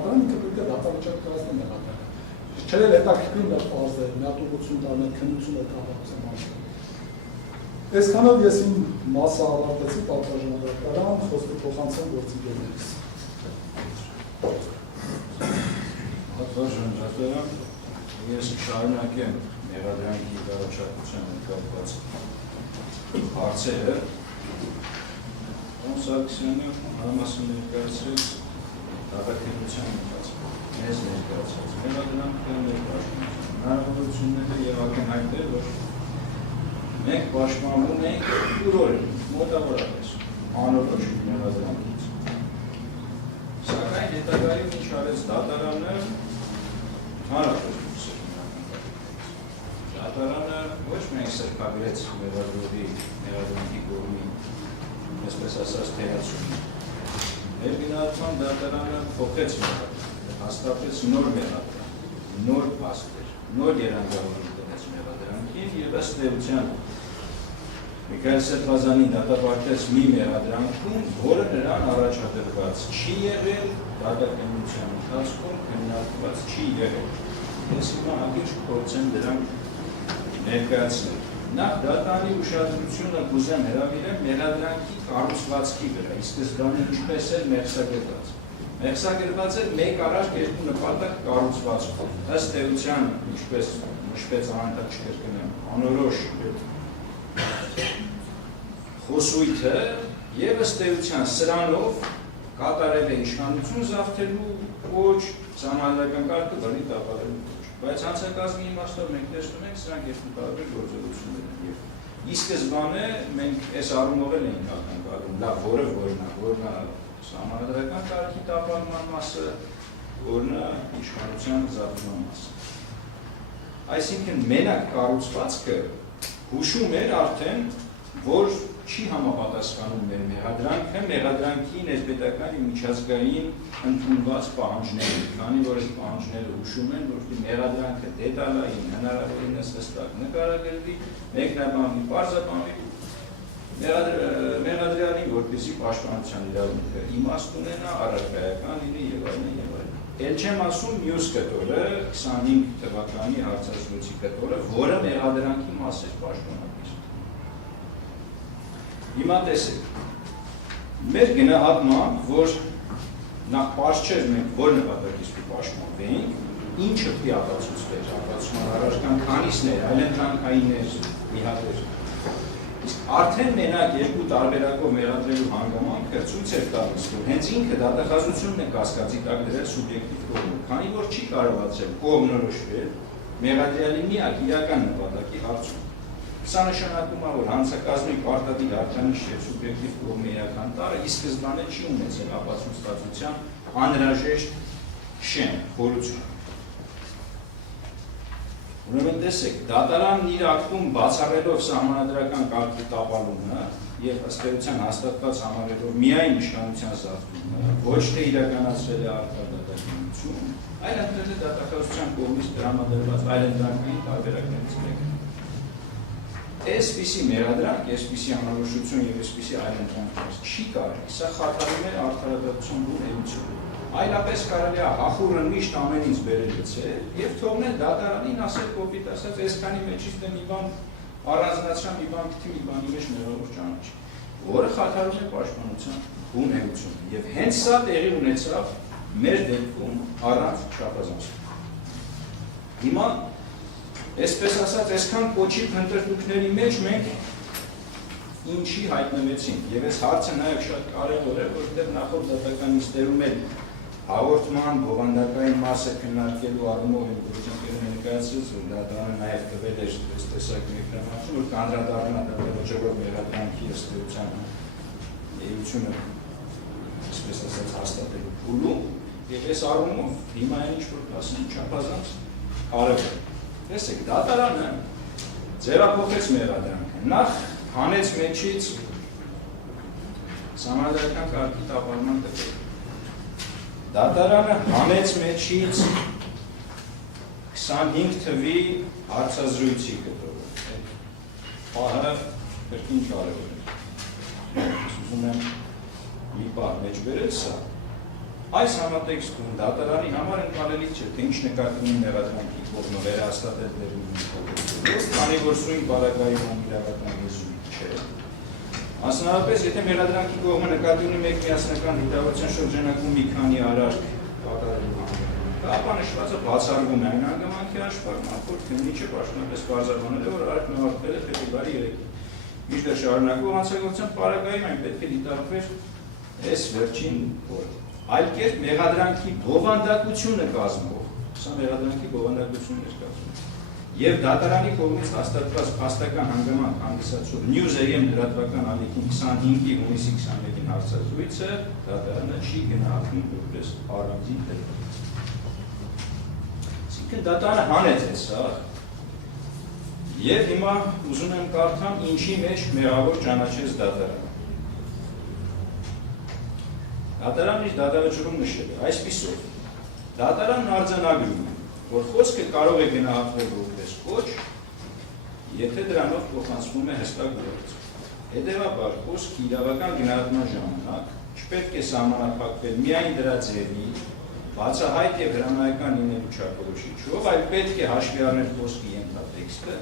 դատարանը պետք է դատավճար կազմի մեղադրականը։ Չէ՞ հետաքրքրում է ֆազը, միատուղություն տալ, քննություն է կապակցում ամեն։ Այսքանով ես իմ մասը ավարտեցի պատվաժանական, խոսքը փոխանցեմ գործընկերներից։ Պատվաժանական, ես շարունակեմ մեղադրանքի առաջարկության հետ կապված հարցերը։ Սարգսյանը համասը ներկայացրեց դատաքննության ընթացքում, մեզ ներկայացրեց մեղադրանքը, մեր պաշտպանության հնարավորությունները եւ ակնհայտել, որ մենք պաշտպանվում ենք ուրորին, մոտավորապես անորոշ մեղադրանքից։ Սակայն հետագայում ինչ արեց դատարանը հանրապետություն դատարանը ոչ միայն սրբագրեց մեղադրանքի կողմի այսպես ասած թերացումը։ Ներգնահատման դատարանը փոխեց մեղադրանքը, հաստատեց նոր մեղադրանք, նոր փաստեր, նոր երանգավորում տնեց մեղադրանքին եւ ըստ էության Միքայել Սեդղազյանին դատապարտեց մի մեղադրանքում, որը նրան առաջադրված չի եղել, դատաքննության ընթացքում քննարկված չի եղել։ Ես հիմա անգամ կփորձեմ դրանք ներկայացնել։ Նախ դատանի ուշադրությունը կուզեմ հրավիրեմ մեղադրանքի կառուցվածքի վրա, ի սկզբանե ինչպես էր մեղսագրված։ Մեղսագրված էր մեկ առաջ երկու նպատակ կառուցվածքով։ Ըստ էության, ինչպես անընդհատ չկրկնեմ, անորոշ խոսույթը եւ ըստ էության սրանով կատարել է իշխանություն զավթելու ոչ, սահմանադրական կարգը բռնի տապալելու ոչ։ Բայց հանցակազմի իմաստով մենք տեսնում ենք սրանք երկու տարբեր գործողություններ են եւ ի սկզբանե մենք այս առումով էլ ենք ակնկալում, լավ, որը որն է սահմանադրական կարգի տապալման մասը, որն է իշխանության զավթման մասը։ Այսինքն մենակ կառուցվածքը հուշում էր արդեն, որ չի համապատասխանում մեր մեղադրանքը, մեղադրանքի ներպետական եւ միջազգային ընդունված պահանջներին, քանի որ այս պահանջները հուշում են, որ մեղադրանքը դետալային հնարավորինս հստակ նկարագրվի, մեկնաբանվի, պարզաբանվի մեղադրյալին, որպեսզի պաշտպանության իրավունքը իմաստ ունենա, առարկայական լինի եւ այլն եւ այլն։ Էլ չեմ ասում մյուս կտորը 25 թվականի հարցազրույցի կտորը, որը մեղադրանքի մաս էր պաշտոնապես։ Հիմա տեսեք, մեր գնահատմամբ, որ նախ պարզ չէր մենք որ նպատակից պաշտպանվեինք, ինչը պիտի ապացուցվեր, ապացուցման առաջ կան քանիսներ, այլընտրանքայիններ, մի հատ էր։ Իսկ արդեն մենակ երկու տարբերակով մեղադրելու հանգամանքը ցույց էր տալիս, որ հենց ինքը դատախազությունն է կասկածի տակ դրել սուբյեկտիվ կողմը, քանի որ չի կարողացել կողմնորոշվել մեղադրյալի միակ իրական նպատակի հարցում։ Սա նշանակում է, որ հանցակազմի պարտադիր արտանիշ եւ սուբյեկտիվ կողմի իրական տարը ի սկզբանե չի ունեցել ապացուցվածության անհրաժեշտ շեն, խորություն։ Ուրեմն տեսեք, դատարանն իր ակտում բացառելով սահմանադրական կարգի տապալումը եւ ըստ էության հաստատված համարելով միայն իշխանության զավթումը, ոչ թե իրականացրել է արտադատականություն, այլ ընդդել է դատախազության կողմից տրամադրված այլընտրանքային տարբերակներից մեկը։ Այսպիսի մեղադրանք, այսպիսի անորոշություն եւ այսպիսի այլընտրանքներ չի կարելի, սա խաթարում է արդարադատության բուն էությունը։ Այլապես կարելի է հախուռը միշտ ամեն ինչ բերել գցել եւ թողնել դատարանին ասել կոպիտ ասած, այսքանի մեջից դե մի բան առանձնացան, մի բան պիտի մի բանի մեջ մեղավոր ճանաչի, որը խաթարում է պաշտպանության բուն էությունը։ Եվ հենց սա տեղի ունեցավ մեր դեպքում առանց չափազանցի։ Հիմա այսպես ասած, այսքան կոչի փնտրտուքների մեջ մենք ինչի հայտնվեցինք, եւ այս հարցը նաեւ շատ կարեւոր է, որովհետեւ նախորդ դատականիստերում էլ հաղորդման բովանդակային մասը քննարկելու առումով են գործընկերները ներկայացրեց, որ դատարանը նաեւ տվել էր այս տեսակ մեկնաբանություն, որ կանդրադառնա դատավճռով մեղադրանքի ըստ էության էությունը, այսպես ասած, հաստատելու փուլում, եւ այս առումով հիմա այն ինչ որ ասում չափազանց կարեւոր է։ Տեսեք, դատարանը ձևափոխեց մեղադրանքը, նախ հանեց մեջից սահմանադրական կարգի տապալման կտորը։ Դատարանը հանեց մեջից 25 թվի հարցազրույցի կտորը։ Պահը կրկին կարևոր է։ Ուզում եմ մի պահ մեջ բերել սա։ Այս համատեքստում դատարանի համար ընկալելի չէ, թե ինչ նկատի ունի մեղադրանքի կողմը վերահաստատել դերունի, քանի որ սույն պարագայում իրավական եզրույթ չէ։ Մասնավորապես, եթե մեղադրանքի կողմը նկատի ունի մեկ միասնական դիտավորության շրջանակում մի քանի արարք կատարելու ապա նշվածը բացառվում է այն հանգամանքի հաշվառման, որ քննիչը պաշտոնապես պարզաբանել է, որ արարքն ավարտվել է փետրվարի 3-ին։ Մինչդեռ շարունակվող հանցագործության պարագայում այն պետք է դիտարկվեր այս վերջին օրը։ Այլ կերպ մեղադրանքի բովանդակությունը կազմող, սա մեղադրանքի բովանդակությունն էր կազմում, եւ դատարանի կողմից հաստատված փաստական հանգամանք հանդիսացող News.am լրատվական ալիքին 25-ի հունիսի 21-ին հարցազրույցը դատարանը չի գնահատում որպես առանձին դեպք։ Դատարանը հանեց է սա, և հիմա ուզում եմ կարդամ ինչի մեջ մեղավոր ճանաչեց դատարանը։ Դատարանն իր դատավճռում նշել է, այսպիսով, դատարանն արձանագրում է, որ խոսքը կարող է գնահատվել որպես կոչ, եթե դրանով փոխանցվում է հստակ գործ։ Հետևաբար, խոսքի իրավական գնահատման ժամանակ չպետք է սահմանափակվել միայն դրա ձևի, բացահայտ եւ հրամայական լինելու չափորոշիչով, այլ պետք է հաշվի առնել խոսքի ենթատեքստը,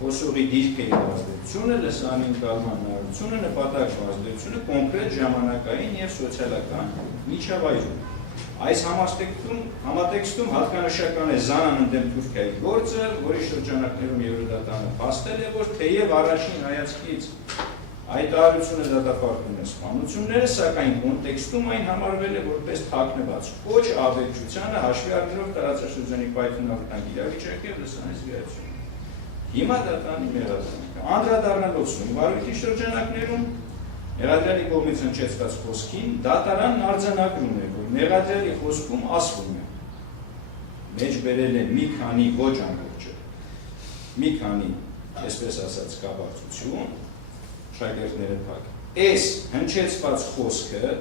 խոսողի դիրքը եւ ազդեցությունը, լսանի ընկալման հնարավորությունը, նպատակ ազդեցությունը կոնկրետ ժամանակային եւ սոցիալական միջավայրում։ Այս համատեքստում հատկանշական է Զանան ընդդեմ Թուրքիայի գործը, որի շրջանակներում Եվրոդատանը փաստել է, որ թեև առաջին հայացքից հայտարարությունը դատապարտում է սպանությունները, սակայն կոնտեքստում այն համարվել է որպես թաքնված կոչ աբեկչությանը հաշվի առնելով տարածաշրջանի պայթյունավտանգ իրավիճակը եւ լսանի զգայությունը։ Հիմա դատարանի մեղադրանքը անդրադառնալով սույն վարույթի շրջանակներում մեղադրյալի կողմից հնչեցված խոսքին դատարանն արձանագրում է, որ մեղադրյալի խոսքում ասվում է մեջ բերել է մի քանի ոչ ամբողջը, մի քանի, այսպես ասած, կապակցություն շագերտները փակ։ Այս հնչեցված խոսքը,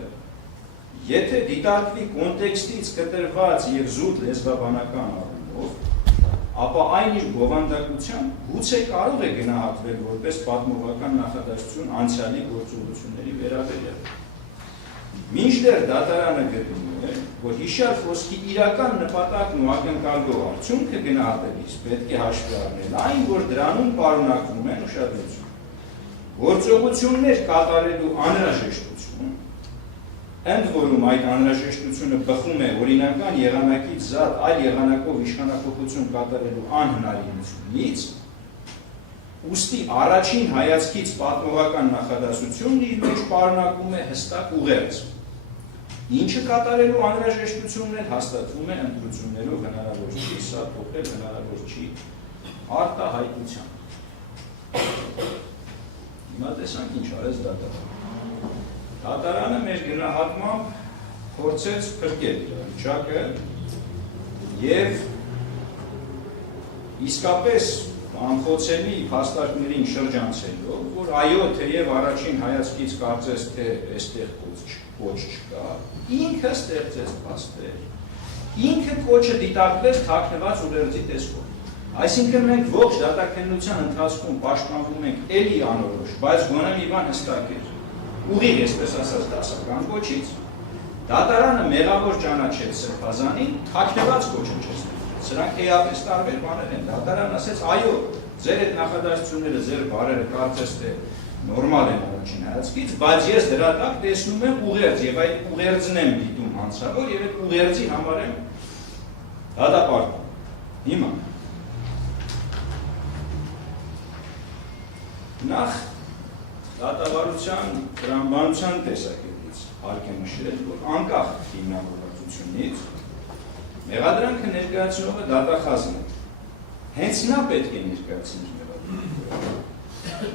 եթե դիտարկվի կոնտեքստից կտրված եւ զուտ լեզվաբանական առումով, ապա այն իր բովանդակությամբ գուցե կարող է գնահատվել որպես պատմողական նախադասություն անցյալի գործողությունների վերաբերյալ։ Մինչդեռ դատարանը գտնում է, որ հիշյալ խոսքի իրական նպատակն ու ակնկալվող արդյունքը գնահատելիս պետք է հաշվի առնել այն, որ դրանում պարունակվում են ուշադրություն։ Գործողություններ կատարելու անհրաժեշտություն, ընդ որում այդ անհրաժեշտությունը բխում է օրինական եղանակից զատ այլ եղանակով իշխանափոխություն կատարելու անհնարինությունից, ուստի առաջին հայացքից պատմողական նախադասությունն իր մեջ պարունակում է հստակ ուղերձ, ինչը կատարելու անհրաժեշտությունն էլ հաստատվում է ընտրություններով հնարավոր չի, սա փոխել հնարավոր չի արտահայտությամբ։ Հիմա տեսանք ինչ արեց դատարանը։ Դատարանը մեր գնահատմամբ փորձեց փրկել իր վիճակը եւ իսկապես անխոցելի փաստարկներին շրջանցելով, որ այո, թեև առաջին հայացքից կարծես թե այստեղ կոչ չկա, ինքը ստեղծեց փաստեր, ինքը կոչը դիտարկվեց թաքնված ուղերձի տեսքով։ Այսինքն մենք ողջ դատաքննության ընթացքում պաշտպանվում ենք էլի անորոշ, բայց գոնե մի բան հստակ էր։ Ուղիղ, այսպես ասած, դասական կոչից, դատարանը մեղավոր ճանաչեց Սրբազանին, թաքնված կոչ հնչեցնել։ Սրանք էապես տարբեր բաներ են։ Դատարան ասեց, այո, ձեր այդ նախադասությունները, ձեր բառերը կարծես թե նորմալ են առաջին հայացքից, բայց ես դրա տակ տեսնում եմ ուղերձ եւ այդ ուղերձն եմ դիտում հանցավոր եւ այդ ուղերձի համար եմ դատապարտում։ Հիմա նախ դատավարության տրամաբանության տեսակետից հարկ է նշել, որ անկախ հիմնավորվածությունից մեղադրանքը ներկայացնողը դատախազն է։ Հենց նա պետք է ներկայացնի մեղադրանքը։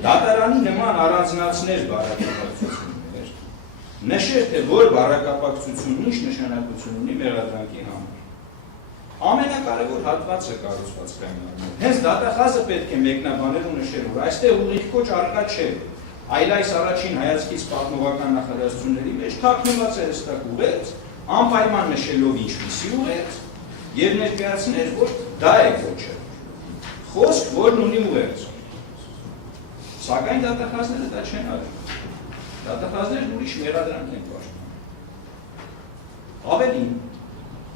Դատարանի նման առանձնացներ բառակապակցություններ, նշեր, թե որ բառակապակցությունն ինչ նշանակություն ունի մեղադրանքի համար։ Ամենակարևոր հատվածը կառուցվածքային առումով։ Հենց դատախազը պետք է մեկնաբանել ու նշել, որ այստեղ ուղիղ կոչ առկա չէ, այլ այս առաջին հայացքից պատմողական նախադասությունների մեջ թաքնված է հստակ ուղերձ, անպայման նշելով ինչպիսի ուղերձ, եւ ներկայացնել, որ դա է կոչը։ Խոսք, որն ունի ուղերձ։ Սակայն դատախազները դա չեն արել։ Դատախազներն ուրիշ մեղադրանք են պաշտպանում։ Ավելին,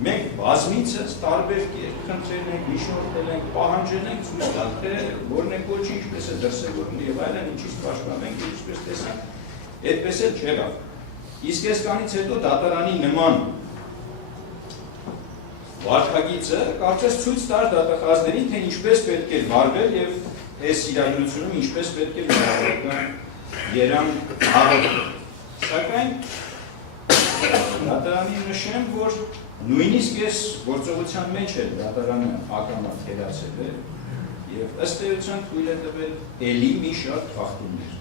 մենք բազմիցս տարբեր խնդրել ենք, միջնորդել ենք, պահանջել ենք ցույց տալ, թե որն է կոչի, ինչպես է դրսևորվում եւ այլն, ինչից պաշտպանենք, ինչպես տեսանք, այդպես էլ չեղավ։ Իսկ այսքանից հետո դատարանի նման վարքագիծը կարծես ցույց տար դատախազներին, թե ինչպես պետք է վարվել եւ այս իրադրությունում ինչպես պետք է վերաբերական երան հավաքել։ Սակայն դատարանի նշեմ, որ նույնիսկ այս գործողության մեջ էլ դատարանը ակամա թերացել է եւ ըստ էության թույլ է տվել ելի մի շատ խախտումներ։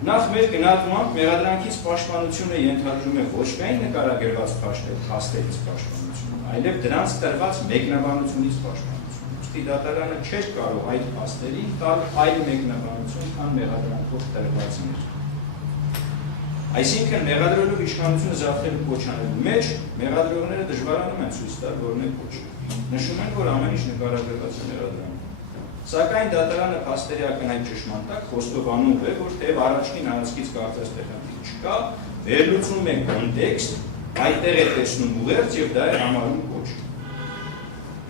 Նախ մեր գնահատմամբ մեղադրանքից պաշտպանությունը ենթադրում է ոչ միայն նկարագրված փաստերից պաշտպանություն, այլև դրանց տրված մեկնաբանությունից պաշտպանություն։ Ուստի դատարանը չէր կարող այդ փաստերին տալ այլ մեկնաբանություն, քան մեղադրանքով տրվածներ։ Այսինքն մեղադրելով իշխանությունը զավթելու կոչ անելու մեջ մեղադրողները դժվարանում են ցույց տալ որն է կոչը։ Նշում են, որ ամեն ինչ նկարագրված է մեղադրանքում։ Սակայն դատարանը փաստերի ակնհայտ ճշմարտակ խոստովանում է, որ թեև առաջին հայացքից կարծես տեղանք չկա, վերլուծում է կոնտեքստ, այդտեղ է տեսնում ուղերձ եւ դա է համարում կոչ։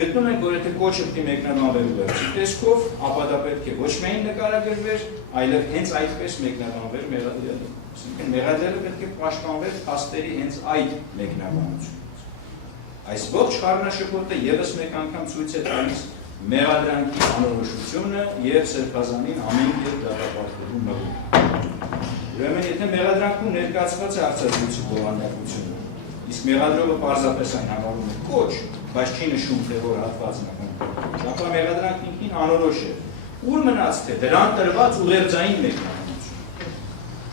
Գտնում ենք, որ եթե կոչը պետք է մեկնաբանվեր ուղերձի տեսքով, ապա դա պետք է ոչ միայն նկարագրվեր, այլև հենց այդպես մեկնաբանվեր մեղադրյալը։ Այսինքն մեղադրյալը պետք է պաշտպանվեր փաստերի հենց այդ մեկնաբանությունից։ Այս ողջ խառնաշփոթը եւս մեկ անգամ ցույց է տալիս մեղադրանքի անորոշությունը եւ սրբազանին ամեն կերպ դատապարտելու մղումը։ Ուրեմն, եթե մեղադրանքում ներկայացված է արծարծույցի բովանդակությունը, իսկ մեղադրողը պարզապես այն համարում է կոչ, բայց չի նշում, թե որ հատվածն է կոնկրետ, ապա մեղադրանքն ինքնին անորոշ է։ Ուր մնաց, թե դրան տրված ուղերձային մեկնաբանություն։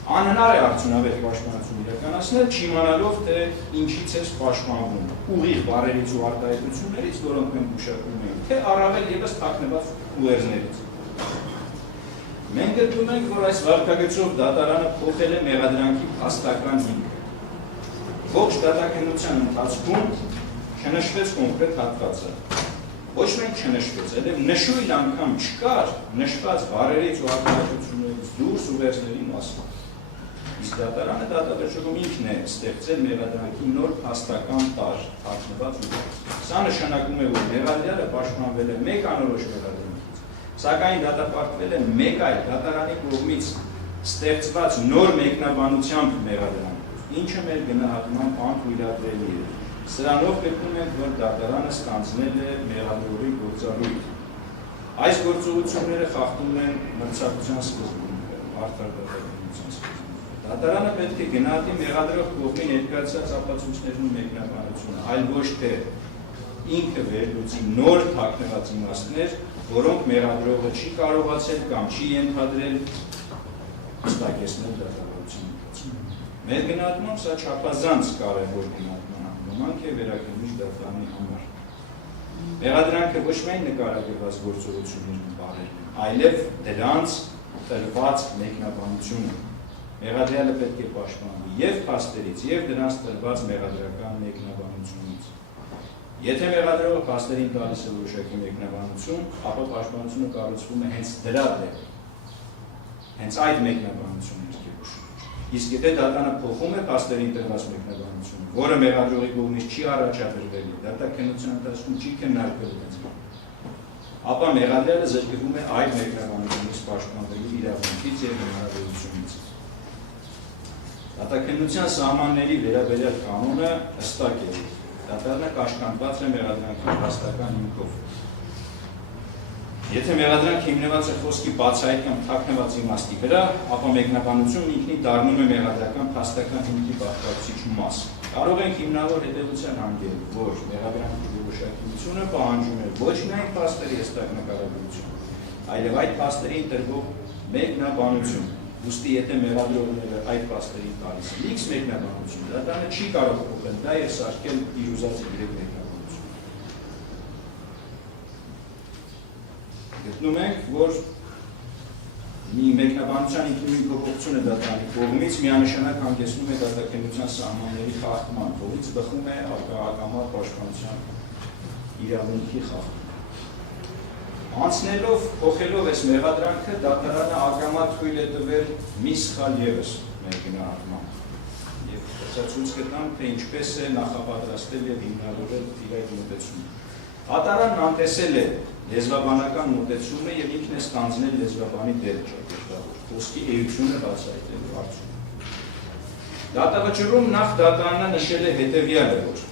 Անհնար է արդյունավետ պաշտպանություն իրականացնել, չիմանալով, թե ինչից է պաշտպանվում ուղիղ բառերից ու արտահայտություններից, որոնք մենք գուշակում ենք, թե առավել ևս թաքնված ուղերձներից։ Մենք գտնում ենք, որ այս վարքագծով դատարանը փոխել է մեղադրանքի փաստական հիմքը։ Ողջ դատաքննության ընթացքում չնշվեց կոնկրետ հատվածը։ Ոչ միայն չնշվեց, այլև նշույլ անգամ չկար նշված բառերից ու արտահայտություններից դուրս ուղերձների մասին։ Իսկ դատարանը դատավերջում ինքն է ստեղծել մեղադրանքի նոր փաստական տարր, թաքնված ուղերձ։ Սա նշանակում է, որ մեղադրյալը պաշտպանվել է մեկ անորոշ մեղադրանքից, սակայն դատապարտվել է մեկ այլ դատարանի կողմից ստեղծված նոր մեկնաբանությամբ մեղադրանքով, ինչը մեր գնահատմամբ անթույլատրելի է։ Սրանով գտնում ենք, որ դատարանը ստանձնել է մեղադրողի գործառույթ։ Այս գործողությունները խախտում են մրցակցության սկզբունքը, արդար դատականության սկզբունքը։ Դատարանը պետք է գնահատի մեղադրող կողմի ներկայացած ապացույցներն ու մեկնաբանությունը, այլ ոչ թե ինքը վերլուծի նոր թաքնված իմաստներ, որոնք մեղադրողը չի կարողացել կամ չի ենթադրել հստակեցնել դատավարության ընթացքում։ Մեր գնահատմամբ սա չափազանց կարևոր գնահատման հանգամանք է վերաքննիչ դատարանի համար։ Մեղադրանքը ոչ միայն նկարագրված գործողություններն ու բառերն, այլև դրանց տրված մեկնաբանությունը։ Մեղադրյալը պետք է պաշտպանվի եւ փաստերից, եւ դրանց տրված մեղադրական մեկնաբանությունից։ Եթե մեղադրողը փաստերին տալիս է որոշակի մեկնաբանություն, ապա պաշտպանությունը կառուցվում է հենց դրա դեմ։ Հենց այդ մեկնաբանությունն է կերպում։ Իսկ եթե դատանը փոխում է փաստերին տրված մեկնաբանությունը, որը մեղադրողի կողմից չի առաջադրվել, դատաքննության ընթացքում չի քննարկվել դրանց, ապա մեղադրյալը զրկվում է այդ մեկնաբանությունից պաշտպանվելու իրավունքից եւ հնարավորությունից։ Դատաքննության սահմանների վերաբերյալ կանոնը հստակ է։ Դատարանը կաշկանդված է մեղադրանքի փաստական հիմքով։ Եթե մեղադրանքը հիմնված է խոսքի բացահայտ կամ թաքնված իմաստի վրա, ապա մեկնաբանությունն ինքնին դառնում է մեղադրական փաստական հիմքի բաղկացուցիչ մաս։ Կարող ենք հիմնավոր հետևության հանգել, որ մեղադրանքի որոշակիությունը պահանջում է ոչ միայն փաստերի հստակ նկարագրություն, այլև այդ փաստերին տրվող մեկնաբանություն։ Ուստի եթե մեղադրողները այդ փաստերին տալիս են X մեկնաբանություն, դատարանը չի կարող փոխել դա եւ սարքել իր ուզած Y մեկնաբանություն։ Գտնում ենք, որ մի մեկնաբանության ինքնուրույն փոփոխությունը դատարանի կողմից միանշանակ հանգեցնում է դատաքննության սահմանների խախտման, որից բխում է ակամա պաշտպանության իրավունքի խախտում։ Անցնելով, փոխելով այս մեղադրանքը, դատարանը ակամա թույլ է տվել մի սխալ ևս մեր գնահատմամբ։ Եվ ցույց կտամ, թե ինչպես է նախապատրաստել եւ հիմնավորել իր մոտեցումը։ Հատարանն անտեսել է լեզվաբանական մոտեցումը եւ ինքն է ստանձնել լեզվաբանի դերը, խոսքի էությունը բացահայտելու հարցում։ Դատավճռում նախ դատարանը նշել է հետեւյալը, որ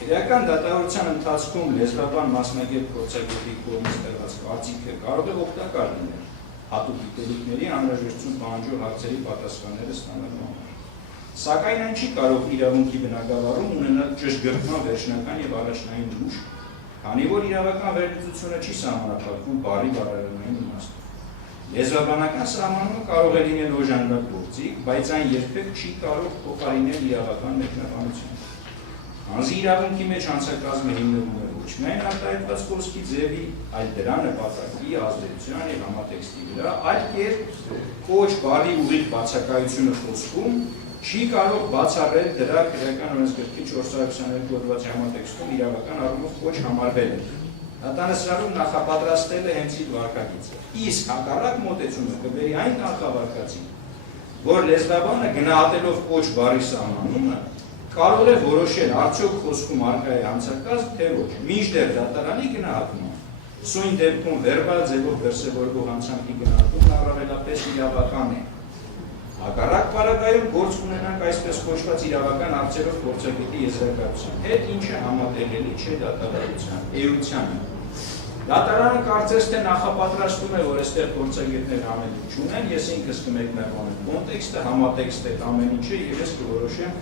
իրական դատավորության ընթացքում լեզվաբան մասնագետ փորձագետի կողմից տրված կարծիքը կարող է օգտակար լինել հատուկ գիտելիքների անհրաժեշտություն պահանջող հարցերի պատասխանները ստանալու համար։ Սակայն այն չի կարող իրավունքի բնագավառում ունենալ ճշգրտման վերջնական եւ առաջնային ուժ, քանի որ իրավական վերլուծությունը չի սահմանափակվում բառի բառարանային իմաստով։ Լեզվաբանական սահմանումը կարող է լինել օժանդակ գործիք, բայց այն երբեք չի կարող փոխարինել իրավական մեկնաբանությունը։ Հանձի իրավունքի մեջ հանցակազմը հիմնվում է ոչ միայն արտահայտված խոսքի ձևի, այլ դրա նպատակի, ազդեցության եւ համատեքստի վրա, այլ կերպ կոչ բառի ուղիղ բացակայությունը խոսքում չի կարող բացառել դրա քրեական օրենսգրքի 422 հոդվածի համատեքստում իրավական առումով կոչ համարվել է։ Դատանշարում նախապատրաստել է հենց իր վարքագիծը։ Իսկ հակառակ մոտեցումը կբերի այն կանխավարկածին, որ լեզվաբանը գնահատելով կոչ բառի սահմանումը կարող է որոշել արդյոք խոսքում առկա է հանցակազմ, թե ոչ, մինչդեռ դատարանի գնահատումը սույն դեպքում վերբալ ձևով դրսևորվող հանցանքի գնահատումն առավելապես իրավական է։ Հակառակ պարագայում գործ ունենանք այսպես կոչված իրավական հարցերով փորձագետի եզրակացության հետ, ինչը համատեղելի չէ դատավարության էությանը։ Դատարանը կարծես թե նախապատրաստում է, որ այստեղ փորձագետներ ամենուր չունեն, ես ինքս կմեկնաբանեմ կոնտեքստը, համատեքստը ամեն ինչը եւ ես կորոշեմ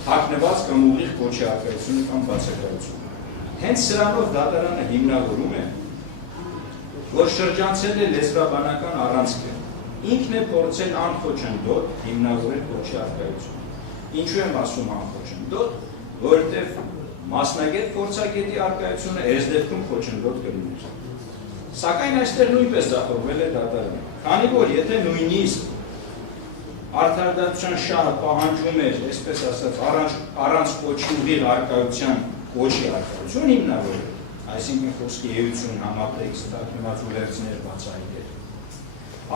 թաքնված կամ ուղիղ կոչի արկայությունը կամ բացակայությունը։ Հենց սրանով դատարանը հիմնավորում է, որ շրջանցել է լեզվաբանական առանցքը։ Ինքն է փորձել անխոչնդոտ հիմնավորել կոչի արկայությունը։ Ինչու եմ ասում անխոչնդոտ, որովհետև մասնագետ փորձագետի արկայությունը այս դեպքում խոչնդոտ կլիներ։ Սակայն այստեղ նույնպես ձախողվել է դատարանը, քանի որ եթե նույնիսկ արդարադատության շահը պահանջում էր, այսպես ասած, առանց կոչի ուղիղ արկայության կոչի արկայություն հիմնավորել, այսինքն խոսքի էություն, համատեքստ, թաքնված ուղերձներ բացահայտել,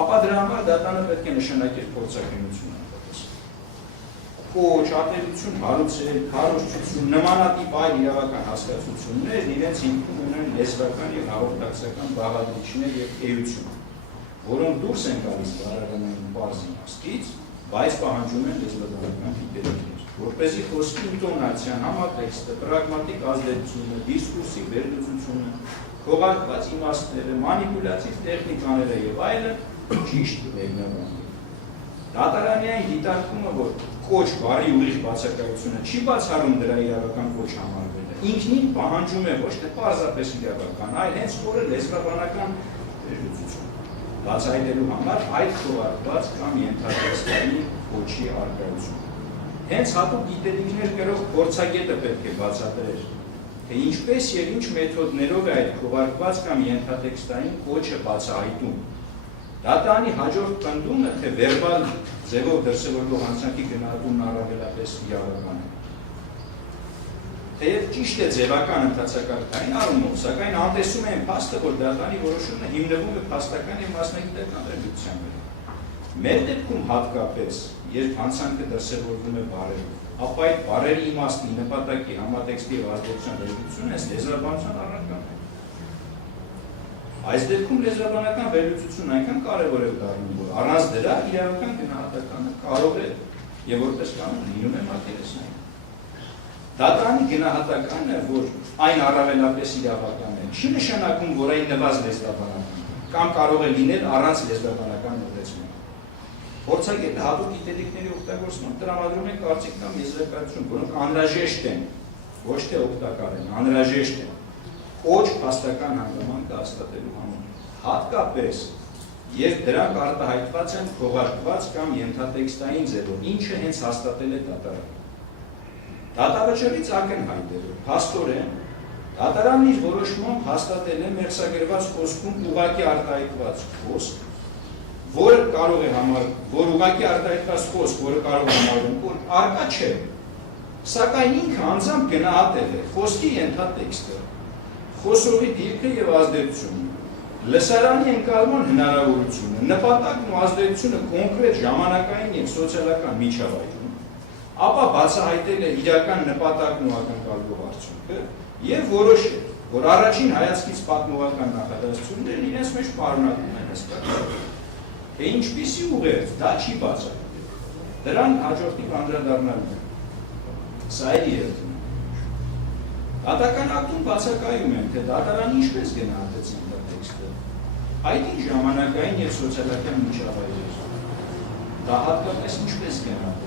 ապա դրա համար դատարանը պետք է նշանակել փորձագիտություն կոչ, ատելություն, հարուցել, քարոզչություն, նմանատիպ այլ իրավական հասկացություններ իրենց հիմքում ունեն լեզվական եւ հաղորդակցական բաղադրիչներ եւ էություն, որոնք դուրս են գալիս բառարանային բարձ իմաստից, բայց պահանջում են լեզվաբանական գիտելիքներ, որպեսզի խոսքի ինտոնացիան, համատեքստը, պրագմատիկ ազդեցությունը, դիսկուրսի վերլուծությունը, քողարկված իմաստները, մանիպուլյատիվ տեխնիկաները եւ այլն ճիշտ մեկնաբանեն։ Դատարանի այն դիտարկումը, որ կոչ բառի ուղիղ բացակայությունը չի բացառում դրա իրավական կոչ համարվելը, ինքնին պահանջում է ոչ թե պարզապես իրավական, այլ հենց օրը լեզվաբանական վերլուծություն բացահայտելու համար այդ քողարկված կամ ենթատեքստային կոչի արկայություն։ Հենց հատուկ գիտելիքներ կրող փորձագետը պետք է բացատրեր, թե ինչպես եւ ինչ մեթոդներով է այդ քողարկված կամ ենթատեքստային կոչը բացահայտում։ Դատարանի հաջորդ պնդումը, թե վերբալ ձևով դրսևորվող հանցանքի գնահատումն առավելապես իրավական է։ Թեև ճիշտ է ձևական ընթացակարգային առումով, սակայն անտեսում են փաստը, որ դատարանի որոշումը հիմնվում է փաստական եւ մասնագիտական վերլուծության վրա։ Մեր դեպքում հատկապես, երբ հանցանքը դրսևորվում է բառերով, ապա այդ բառերի իմաստի, նպատակի, համատեքստի եւ ազդեցության վերլուծությունը լեզվաբանության առարկան է։ Այս դեպքում լեզվաբանական վերլուծությունն այնքան կարևոր է դառնում, որ առանց դրա իրավական գնահատականը կարող է եւ որպես կանոն լինում է մակերեսային։ Դատարանի գնահատականը, որ այն առավելապես իրավական է, չի նշանակում, որ այն նվազ լեզվաբանական կամ կարող է լինել առանց լեզվաբանական մոտեցման։ Փորձագետը հատուկ գիտելիքների օգտագործման տրամադրում է կարծիք կամ եզրակացություն, որոնք անհրաժեշտ են, ոչ թե օգտակար են, անհրաժեշտ են կոչ փաստական հանգամանքը հաստատելու համար։ Հատկապես, երբ դրանք արտահայտված են քողարկված կամ ենթատեքստային ձևով, ինչը հենց հաստատել է դատարանը։ Դատավճռից ակնհայտ է, որ փաստորեն դատարանն իր որոշմամբ հաստատել է մեղսագրված խոսքում ուղղակի արտահայտված խոսք, որը կարող է որ ուղղակի արտահայտված խոսք, որը կարող է համարվում, որ առկա չէ, սակայն ինքը անձամբ գնահատել է խոսքի ենթատեքստը, խոսողի դիրքը եւ ազդեցությունը, լսարանի ընկալման հնարավորությունը, նպատակն ու ազդեցությունը կոնկրետ ժամանակային եւ սոցիալական միջավայրում, ապա բացահայտել է իրական նպատակն ու ակնկալվող արդյունքը եւ որոշել, որ առաջին հայացքից պատմողական նախադասություններն իրենց մեջ պարունակում են հստակ, թե ինչպիսի ուղերձ դա չի բացահայտել։ Դրան հաջորդի անդրադառնալու են։ Սա է երթում։ Դատական ակտում բացակայում են, թե դատարանը ինչպես գնահատեց ինտերտեքստը, այդ ինչ ժամանակային եւ սոցիալական միջավայրեր։ Դա հատկապես ինչպես գնահատեց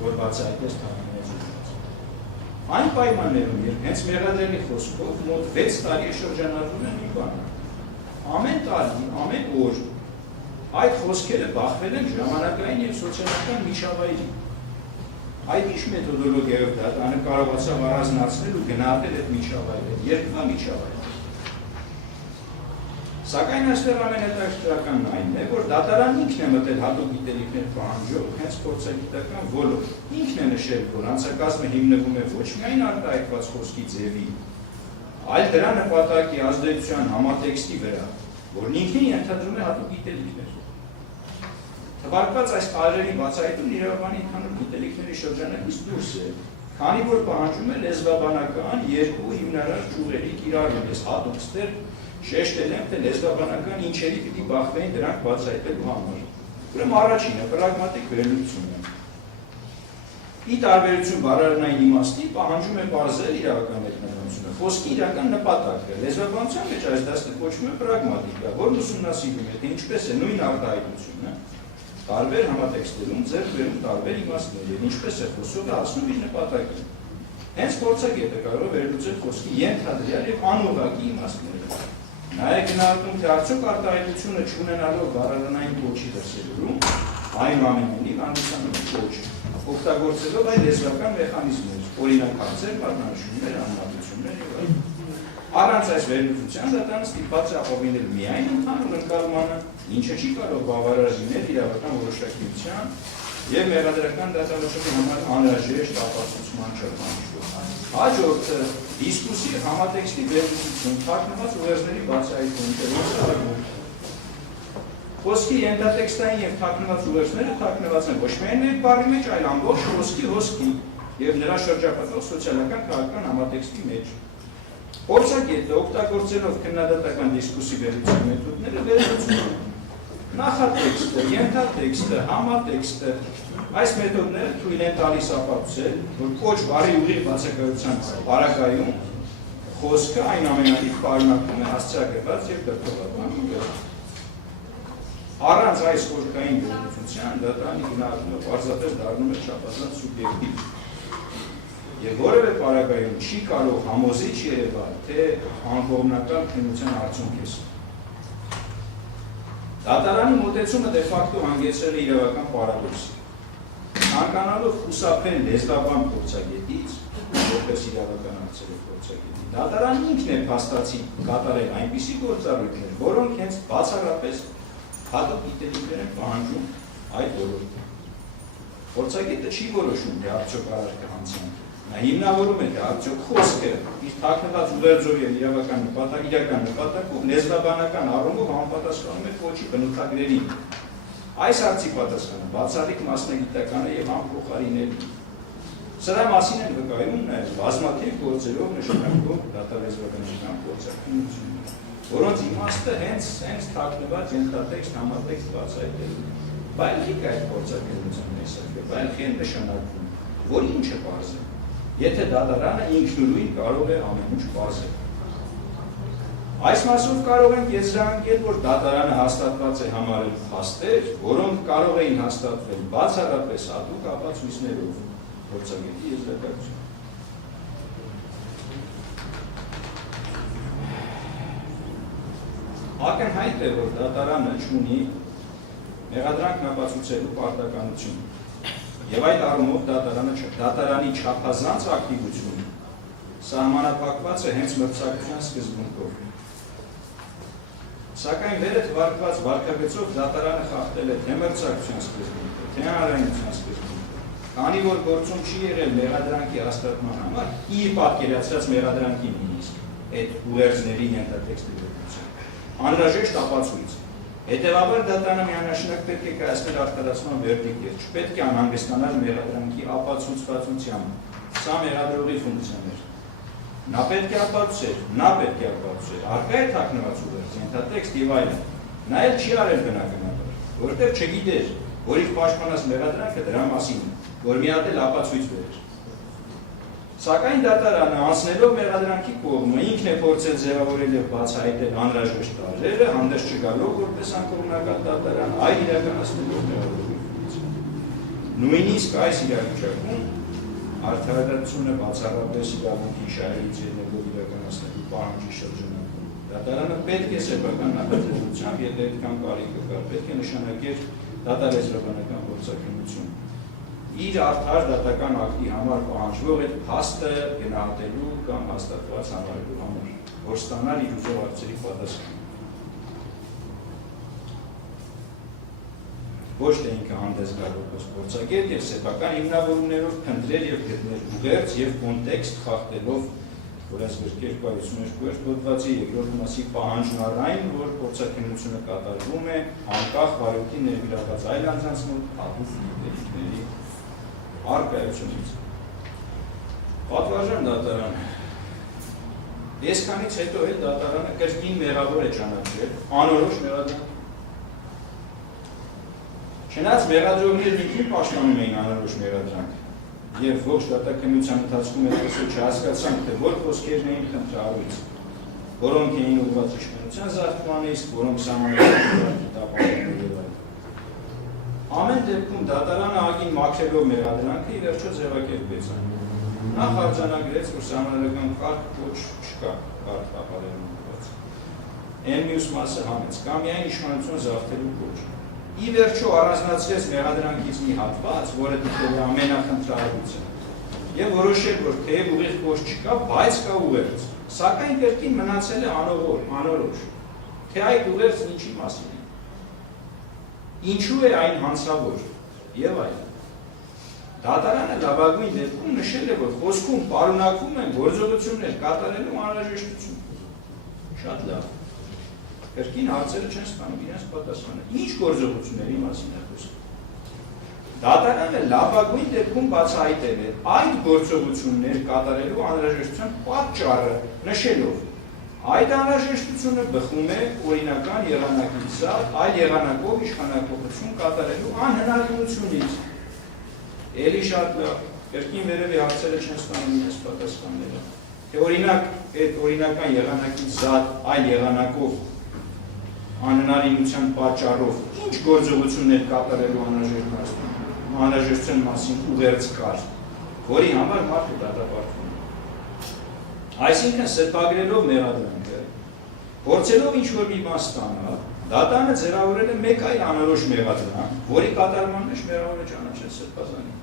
որ բացահայտեց թարգմանությունից։ Այն պայմաններում, երբ հենց մեղադրելի խոսքով մոտ 6 տարի շրջանառվում են մի բան։ Ամեն տարի, ամեն օր այդ խոսքերը բախվել են ժամանակային եւ սոցիալական միջավայրին։ Այդ ինչ մեթոդոլոգիայով դատարանը կարողացավ առանձնացնել ու գնահատել այդ միջավայրը, երկվա միջավայր։ Սակայն այստեղ ամենահետաքրքրականն այն է, որ դատարանն ինքն է մտել հատուկ գիտելիքներ պահանջող հենց փորձագիտական ոլորտ։ Ինքն է նշել, որ անցակազմը հիմնվում է ոչ միայն արտահայտված խոսքի ձևի, այլ դրա նպատակի ազդեցության համատեքստի վրա, որն ինքնին ենթադրում է հատուկ գիտելիքներ։ Թվարկված այս տարերին բացահայտումն իրավաբանի ընդհանուր գիտելիքների շրջանակից դուրս է, քանի որ պահանջում է լեզվաբանական երկու հիմնարար ճյուղերի կիրառում, հատուկ ստեր շեշտել եմ, թե լեզվաբանական ինչերի պիտի բախվեին դրանք բացահայտելու համար։ Ուրեմն առաջինը պրագմատիկ վերլուծությունն է։ Ի տարբերություն բառարանային իմաստի պահանջում է բարձր իրավական մեկնաբանությունը, խոսքի իրական նպատակը։ Լեզվաբանության մեջ այս դասը կոչվում է պրագմատիկա, որն ուսումնասիրում է, թե ինչպես է նույն արտահայտությունը տարբեր համատեքստերում ձեռք բերում տարբեր իմաստներ եւ ինչպես է խոսողը հասնում իր նպատակին։ Հենց փորձագետը կարող է վերլուծել խոսքի ենթադրյալ եւ անուղղակի իմաստները։ Նա է գնահատում, թե արդյոք արտահայտությունը չունենալով բառարանային կոչի դրսևորում, այնուամենայնիվ հանդիսանում է կոչ, օգտագործելով այլ լեզվական մեխանիզմներ, օրինակ հարցեր, պատնանշումներ, անմատություններ եւ այլն։ Առանց այս վերլուծության դատարանը ստիպված է ապավինել միայն ընդհանուր ընկալմանը, ինչը չի կարող բավարար լինել իրավական որոշակիության եւ մեղադրական դատավարժի համար անհրաժեշտ ապացուցման չափանիշով։ Հաջորդը դիսկուսի համատեքստի վերլուծություն, թարգմանված ուղերձների բացահայտում, տեղեկատվություն։ Խոսքի ենթատեքստային եւ թարգմանված ուղերձները թարգմանված են ոչ միայն մեկ բառի մեջ, այլ ամբողջ խոսքի հոսքի եւ նրա շրջապատող սոցիալական քաղաքական համատեքստի մեջ։ Փորձագետը օգտագործելով քննադատական դիսկուսի վերլուծության մեթոդները վերլուծում է նախատեքստը, ենթատեքստը, համատեքստը, այս մեթոդները թույլ են տալիս ապացուցել, որ կոչ բառի ուղիղ բացակայության պարագայում խոսքը այնուամենայնիվ պարունակում է հասցեագրված եւ դրդողական ուղերձ։ Առանց այս խորքային վերլուծության դատարանի գնահատումը պարզապես դառնում է չափազանց սուբյեկտիվ եւ որևէ պարագայում չի կարող համոզիչ երևալ, թե անկողմնական քննության արդյունք է։ Դատարանի մոտեցումը դե ֆակտո հանգեցրել է իրավական պարադոքսի։ Ցանկանալով խուսափել լեզվաբան փորձագետից, որպես իրավական հարցերով փորձագետի, դատարանն ինքն է փաստացի կատարել այնպիսի գործառույթներ, որոնք հենց բացառապես հատուկ գիտելիքներ են պահանջում այդ ոլորտում։ Փորձագետը չի որոշում, թե արդյոք արարքը հանցանք է։ Նա հիմնավորում է, թե արդյոք խոսքը իր թաքնված ուղերձով եւ իրական նպատակով լեզվաբանական առումով համապատասխանում է կոչի բնութագրերին։ Այս հարցի պատասխանը բացառիկ մասնագիտական է եւ անփոխարինելի։ Սրա մասին են վկայում նաեւ բազմաթիվ գործերով նշանակվող դատալեզվաբանական գործընկերություններ, որոնց իմաստը հենց թաքնված ենթատեքստ համատեքստ բացահայտելն է։ Բայց այդ գործընկերությունն է սա, բայց այն նշանակում, որ ինչը բարձ է։ Եթե դատարանը ինքնուրույն կարող է ամեն ինչ բացել։ Այս մասով կարող ենք եզրահանգել, որ դատարանը հաստատված է համարել փաստեր, որոնք կարող էին հաստատվել բացառապես հատուկ ապացույցներով, փորձագետի եզրակացություն։ Ակնհայտ է, որ դատարանը չունի մեղադրանքն ապացուցելու պարտականություն։ Եվ այդ առումով դատարանի չափազանց ակտիվությունը սահմանափակված է հենց մրցակցության սկզբունքով։ Սակայն վերը թվարկված վարքագծով դատարանը խախտել է թե մրցակցության սկզբունքը, թե հանրայնության սկզբունքը, քանի որ գործում չի եղել մեղադրանքի հաստատման համար իր պատկերացրած մեղադրանքի նույնիսկ այդ ուղերձների ենթատեքստի վերլուծության անհրաժեշտ ապացույց, Հետևաբար դատարանը միանշանակ պետք է կայացնել արտարացման վերդիկտ, չպետք է անհանգստանալ մեղադրանքի ապացուցվածությամբ։ Սա մեղադրողի ֆունկցիան էր։ Նա պետք է ապացուցեր, առկա է թաքնված ուղերձ, ենթատեքստ եւ այլն։ Նա էլ չի արել բնականաբար, որտեղ չգիտեր, որ իր պաշտպանած մեղադրանքը դրա մասին է, որ մի հատ էլ ապացույց բերեր։ Սակայն դատարանը անցնելով մեղադրանքի կողմը ինքն է փորձել ձևավորել եւ բացահայտել անհրաժեշտ տարրերը, հանդես չգալով որպես անկողմնակալ դատարան, այլ իրականացնելով մեղադրողի ֆունկցիա։ Նույնիսկ այս իրավիճակում արդարադատությունը բացառապես իրավունքի շահերից ելնելով իրականացնելու պահանջի շրջանակում դատարանը պետք է սեփական նախաձեռնությամբ եւ դեպքան կարիքը կար, պետք է նշանակեր դատարանական գործակալություն։ Իր արդար դատական ակտի համար պահանջվող այդ փաստը գնահատելու կամ հաստատված համարելու համար, որ ստանալ իր ուզող հարցերի պատասխան։ Ոչ թե ինքը հանդես գալ որպես փորձագետ եւ սեփական հիմնավորումներով փնտրել եւ գտնել ուղերձ եւ կոնտեքստ խախտելով, որ այս գրքի 252 հոդվածի երկրորդ մասի պահանջն առայն, որ փորձաքննությունը կատարվում է անկախ վարույթի ներգրավված այլ անձանց մոտ հատուկ դեպքերի արկայությունից։ Պատվարժան դատարան։ Այսքանից հետո էլ դատարանը կրկին մեղավոր է ճանաչել անորոշ մեղադրանք։ Չնայած մեղադրողներն ինքնին պաշտպանում էին անորոշ մեղադրանք, եւ ողջ դատաքննության ընթացքում այդպես չհասկացանք, թե որ խոսքերն էին խնդրահարույց, որոնք էին ուղղված իշխանության զարգացմանը, իսկ որոնք սահմանափակված դատապարտել են։ Ամեն դեպքում դատարանը ագին մաքրելով մեղադրանքը ի վերջո ձևակերպեց այն։ Նախ արձանագրեց, որ սահմանադրական կարգ ոչ չկա կարգ ապարելու ուղղված։ Այն մյուս մասը հանեց, կամ միայն իշխանություն զավթելու կոչ։ Ի վերջո առանձնացրեց մեղադրանքից մի հատված, որը դիտել է ամենախնդրահարությունը, եւ որոշել, որ թեև ուղիղ կոչ չկա, բայց կա ուղերձ, սակայն կրկին մնացել է անորոշ, թե այդ ուղերձն ինչի մասին է, ինչու է այն հանցավոր եւ այլն։ Դատարանը լավագույն դեպքում նշել է, որ խոսքում պարունակվում են գործողություններ կատարելու անհրաժեշտություն։ Շատ լավ։ Կրկին հարցերը չեն ստանում իրենց պատասխանը։ Ինչ գործողությունների մասին է խոսքը։ Դատարանը լավագույն դեպքում բացահայտել է այդ գործողություններ կատարելու անհրաժեշտության պատճառը, նշելով. այդ անհրաժեշտությունը բխում է օրինական եղանակից այլ եղանակով իշխանակողություն կատարելու անհնարինությունից։ Էլի շատ լավ, կրկին վերևի հարցերը չեն ստանում իրենց պատասխանները։ Թե օրինակ այդ օրինական եղանակից այլ եղանակով անհնարինության պատճառով ինչ գործողություններ կատարելու անհրաժեշտության մասին ուղերձ կար, որի համար մարդը դատապարտվում է։ Այսինքն սրբագրելով մեղադրանքը, փորձելով ինչ-որ մի բան ստանալ, դատարանը ձևավորել է մեկ այլ անորոշ մեղադրանք, որի կատարման մեջ մեղավոր է ճանաչել սրբազանին։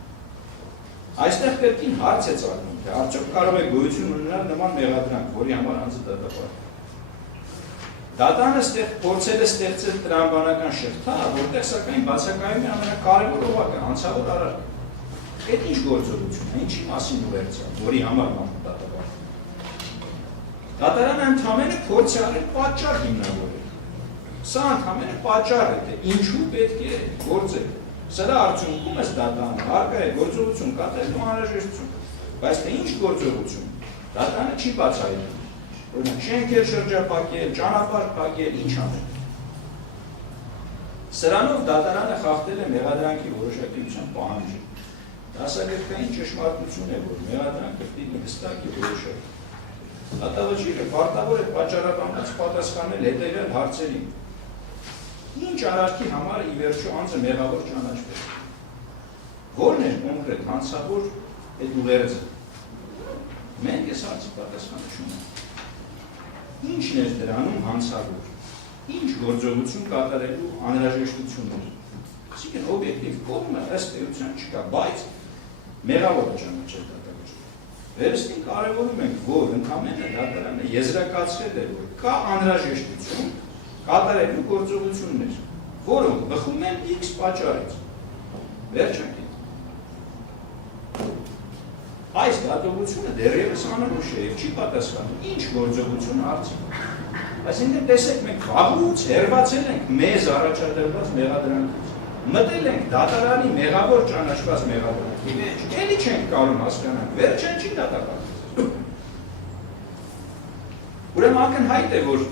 Այստեղ կրկին հարց է ծագում, թե արդյոք կարող է գոյություն ունենալ նման մեղադրանք, որի համար անձը դատապարտվում է։ Դատարանը փորձել է ստեղծել տրամաբանական շղթա, որտեղ սակայն բացակայում է ամենակարևոր օղակը, անցավոր արարքը։ Այդ ինչ գործողություն է, ինչի մասին ուղերձ է, որի համար մարդը դատապարտվում է։ Դատարանը ընդհանրապես փորձ է արել պատճառ հիմնավորել։ Սա ընդհանրապես պատճառ է, թե ինչու պետք է գործել։ Սրա արդյունքում է դատարանը արկա է գործողություն կատարելու անհրաժեշտություն, բայց թե ինչ գործողություն, դատարանը չի բացահայտում։ Օրինակ, շենքեր շրջապատել, ճանապարհ փակել, ինչ անել։ Սրանով դատարանը խախտել է մեղադրանքի որոշակիության պահանջը։ Դասագրքային ճշմարտություն է, որ մեղադրանքը պետք է հստակ եւ որոշակի։ Դատավճիռը պարտավոր է պատճառաբանված պատասխանել հետեւյալ հարցերին. ինչ արարքի համար ի վերջո անձը մեղավոր ճանաչվել։ Որն է կոնկրետ հանցավոր այդ ուղերձը։ Մենք այս հարցի պատասխանը չունենք։ Ինչն է դրանում հանցավոր, ինչ գործողություն կատարելու անհրաժեշտություններ։ Այսինքն օբյեկտիվ կողմը ըստ էության չկա, բայց մեղավոր է ճանաչել դատավճիռը։ Վերստին կարևորում ենք, որ ընդհանրապես դատարանը եզրակացրել է, որ կա անհրաժեշտություն կատարելու գործողություններ, որոնք բխում են X պատճառից։ Վերջակետ։ Այս դատողությունը դեռևս անորոշ է եւ չի պատասխանում ինչ գործողություն հարցին։ Այսինքն տեսեք, մենք վաղուց հերվածել ենք մեզ առաջադրված մեղադրանքից։ Մտել ենք դատարանի մեղավոր ճանաչված մեղադրանքի մեջ, էլի չենք կարող հասկանալ, վերջեն չի դատապարտել։ Ուրեմն ակնհայտ է, որ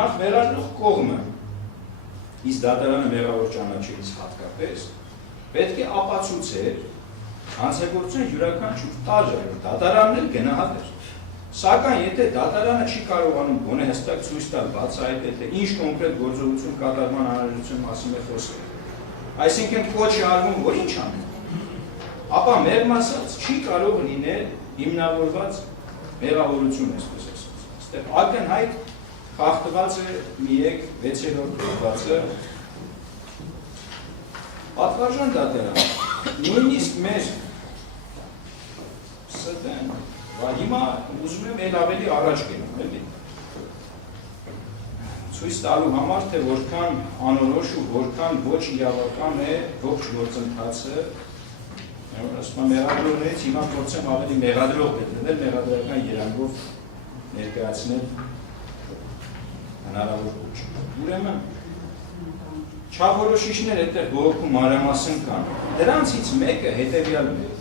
նախ վերանող կողմը, իսկ դատարանը մեղավոր ճանաչելիս հատկապես, պետք է ապացուցեր հանցագործության յուրաքանչյուր տարր, դատարանն էլ գնահատեր։ Սակայն եթե դատարանը չի կարողանում գոնե հստակ ցույց տալ բացահայտել, թե ինչ կոնկրետ գործողություն կատարման անհրաժեշտության մասին է խոսքը, այսինքն կոչ է արվում, որ ինչ անի, ապա մեղմ ասած չի կարող լինել հիմնավորված մեղավորություն, այսպես ասած։ Այստեղ ակնհայտ խախտված է 1/6 հատվածը պատվարժան դատարան, նույնիսկ մեր ստեն, հիմա ուզում եմ էլ ավելի առաջ գնում, էլի։ Ցույց տալու համար, թե որքան անորոշ ու որքան ոչ իրավական է ողջ գործընթացը, ասում եմ մեղադրողներից հիմա փորձեմ ավելի մեղադրող դնել, մեղադրական երանգով ներկայացնել հնարավոր ոչ։ Ուրեմն չափորոշիչներ այդտեղ բողոքում մանրամասն կան, դրանցից մեկը հետևյալն է։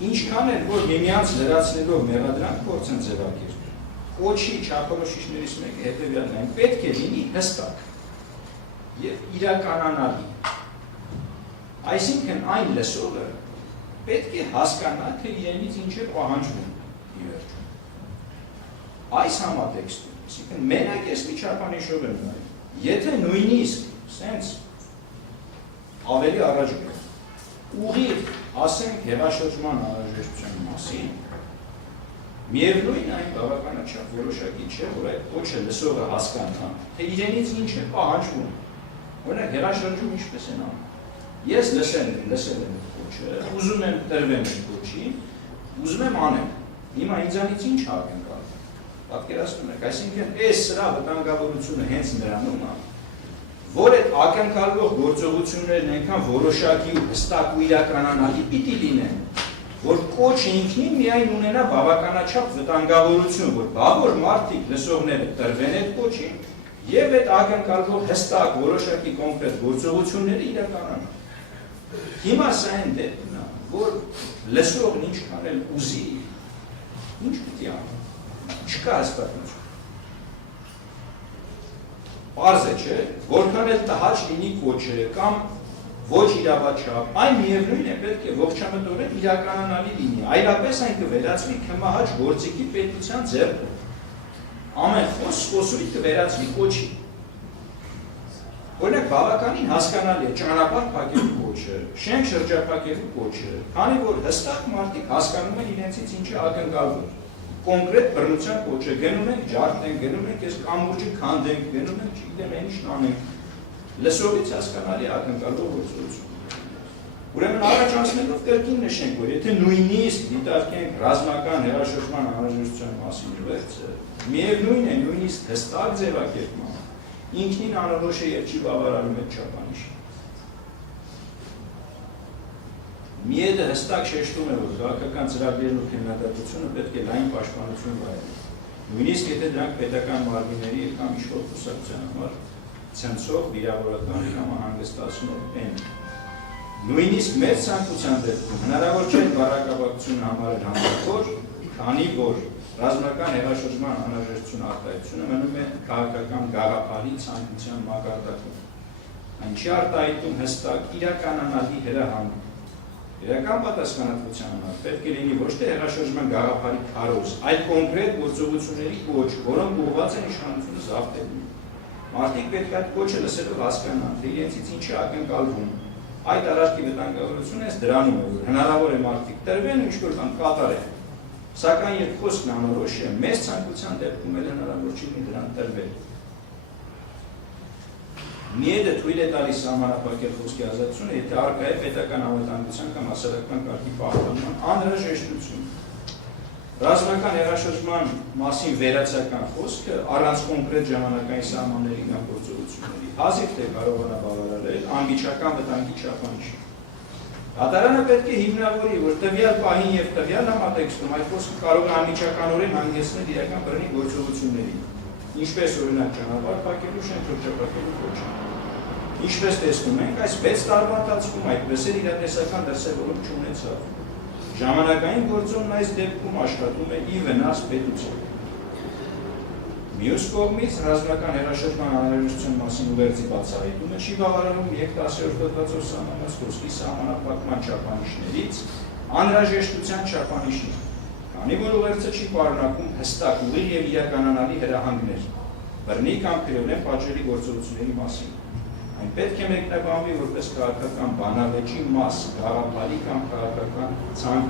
Ինչքան էլ որ միմյանց լրացնելով մեղադրանք փորձեն ձևակերպել, կոչի չափորոշիչներից մեկը հետևյալն է, պետք է լինի հստակ եւ իրականանալի։ Այսինքն այն լսողը պետք է հասկանա, թե իրենից ինչ է պահանջվում ի վերջո։ Այս համատեքստում, այսինքն մենակ ես մի չափանիշով եմ նայում, եթե նույնիսկ սենց ավելի առաջ գնա, ուղիղ ասենք հեղաշրջման անհրաժեշտության մասին, միևնույն այն բավականաչափ որոշակի չէ, որ այդ կոչը լսողը հասկանա, թե իրենից ինչ է պահանջվում։ Օրինակ հեղաշրջում ինչպես են անում։ Ես լսել եմ կոչը, ուզում եմ տրվեմ այդ կոչին, ուզում եմ անեմ։ Հիմա ինձանից ինչ ակնկալվում։ Պատկերացնում եք, այսինքն այս սրա վտանգավորությունը հենց նրանում է, որ այդ ակնկալվող գործողություններն այնքան որոշակի ու հստակ ու իրականանալի պիտի լինեն, որ կոչը ինքնին միայն ունենա բավականաչափ վտանգավորություն, որ բավոր մարդիկ լսողները տրվեն այդ կոչին եւ այդ ակնկալվող հստակ որոշակի կոնկրետ գործողությունները իրականանան։ Հիմա սա այն դեպքն է, որ լսողն ինչքան էլ ուզի, ինչ պիտի անի, չկա հստակություն։ Պարզ է, չէ, որքան էլ տհաճ լինի կոչը կամ ոչ իրավաչափ, այն միևնույն է պետք է ողջամտորեն իրականանալի լինի, այլապես այն կվերածվի քմահաճ գործիքի պետության ձեռքում։ Ամեն խոսուրի կվերածվի կոչի։ Օրինակ բավականին հասկանալի է ճանապարհ փակելու կոչը, շենք շրջափակելու կոչը, քանի որ հստակ մարդիկ հասկանում են իրենցից ինչ է ակնկալվում։ Կոնկրետ բռնության կոչը գնում ենք, ջարդենք, գնում ենք, այս կամուրջը քանդենք, գնում ենք, չգիտեմ, ինչ անենք։ Լսողից հասկանալի ակնկալող գործողություն։ Ուրեմն առաջանցնելով կրկին նշենք, որ եթե նույնիսկ դիտարկենք ռազմական հեղաշրջման անհրաժեշտության մասին վերցը, միևնույն է նույնիսկ հստակ ձևակերպման, ինքնին անորոշ է եւ չի բավարարում այդ չափանիշը։ Միեդը հստակ շեշտում է, որ քաղաքական ծրագրերն ու քննադատությունը պետք է լայն պաշտպանություն վայելեն։ Նույնիսկ եթե դրանք պետական մարմինների կամ իշխող կուսակցության համար ցնցող, վիրավորական կամ անհանգստացնող են։ Նույնիսկ մեր ցանկության դեպքում հնարավոր չէ բառակապակցություն համարել համախոհ, քանի որ ռազմական հեղաշրջման անհրաժեշտություն արտահայտությունը մնում է քաղաքական գաղափարի ցանկության մակարդակում։ Այն չի արտահայտում հստակ իրականանալի հրահանգ։ Իրական պատասխանատվության համար պետք է լինի ոչ թե հեղաշրջման գաղափարի քարոզ, այլ կոնկրետ գործողությունների կոչ, որոնք ուղղված են իշխանությունը զավթելու։ Մարդիկ պետք է այդ կոչը լսելով հասկանան, թե իրենցից ինչ է ակնկալվում։ Այդ արարքի վտանգավորությունը այս դրանում է, որ հնարավոր է մարդիկ տրվեն ու ինչ-որ բան կատարեն։ Սակայն երբ խոսքն անորոշ է, մեծ ցանկության դեպքում էլ հնարավոր չի լինի դրան տրվել։ Միեդը թույլ է տալիս սահմանափակել խոսքի ազատությունը, եթե առկա է պետական անվտանգության կամ հասարակական կարգի պահպանման անհրաժեշտություն։ Ռազմական հեղաշրջման մասին վերացական խոսքը առանց կոնկրետ ժամանակային սահմանների կամ գործողությունների հազիվ թե կարողանա բավարարել անմիջական վտանգի չափանիշը։ Դատարանը պետք է հիմնավորի, որ տվյալ պահին եւ տվյալ համատեքստում այդ խոսքը կարող է անմիջականորեն հանգեցնել իրական բռնի գործողությունների, ինչպես օրինակ ճանապարհ փակելու, շենքօրճապակելու կոչը։ Ինչպես տեսնում ենք, այս 6 տարվա ընթացքում այդպես էլ իրատեսական դրսևորում չունեցավ։ Ժամանակային գործոնն այս դեպքում աշխատում է ի վնաս պետության։ Մյուս կողմից ռազմական հեռաշրջման անհրաժեշտության մասին ուղերձի բացահայտումը չի բավարարում եկ 10-րդ հոդվածով սահմանված խոսքի սահմանափակման չափանիշներից անհրաժեշտության չափանիշին, քանի որ ուղերձը չի պարունակում հստակ ուղիղ եւ իրականանալի հրահանգներ բռնի կամ քրեորեն պատժելի գործողությունների մասին։ Այն պետք է մեկնաբանվի որպես քաղաքական բանավեճի մաս, գաղափարի կամ քաղաքական ցանկ